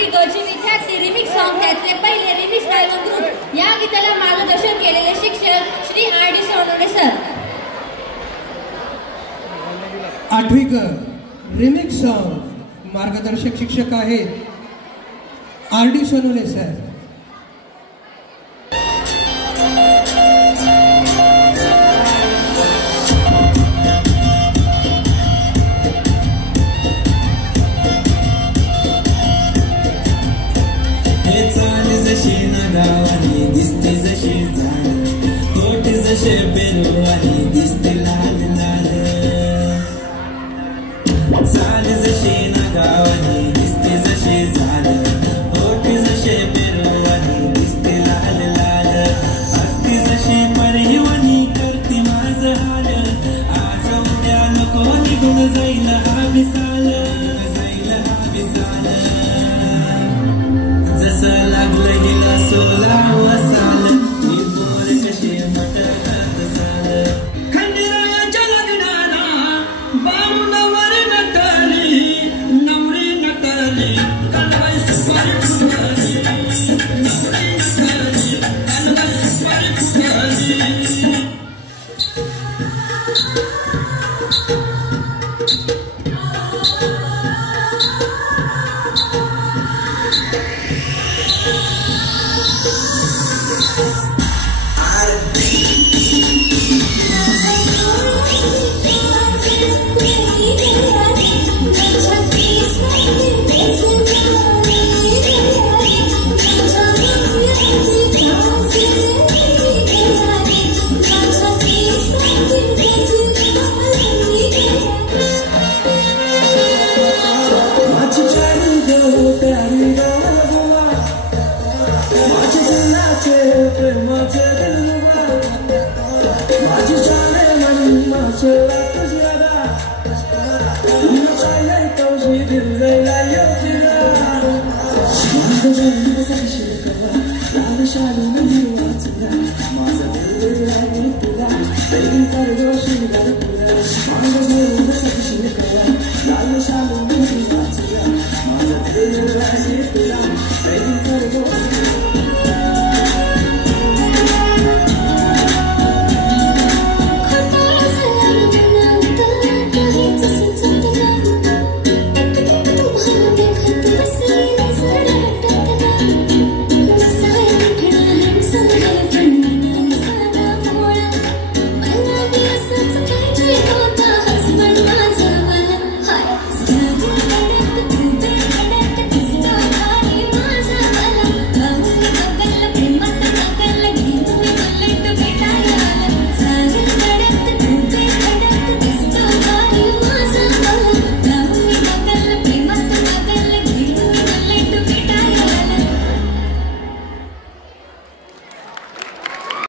8वी ग चे विद्यार्थी रिमिक्स सॉन्ग त्यातले पहिले रिमिक्स गायक ग्रुप या गीताला मार्गदर्शन केलेले शिक्षक श्री आर.डी. सोनवणे सर. 8वी ग रिमिक्स सॉन्ग मार्गदर्शक शिक्षक आहेत आर.डी. सोनवणे सर. गावानी दिसते जशी झाड तोटे जसे पेरू आणि दिसते लाल लाल चाल जशी ना गावानी दिसते जशी झाड तोटे जसे पेरू आणि दिसते लाल लाल असते जशी परिवणी करते माझ हाल आज उद्या नको निघून जाईल हा विसाल जसं लागलं गेला सोला वसाल मी बोर कशी मटकात साल खंडेरायाच्या लग्नाला बामुनावर नटली नवरी नटली कालवाई सुपारी फुटली नवरी नटली कालवाई सुपारी फुटली. माझा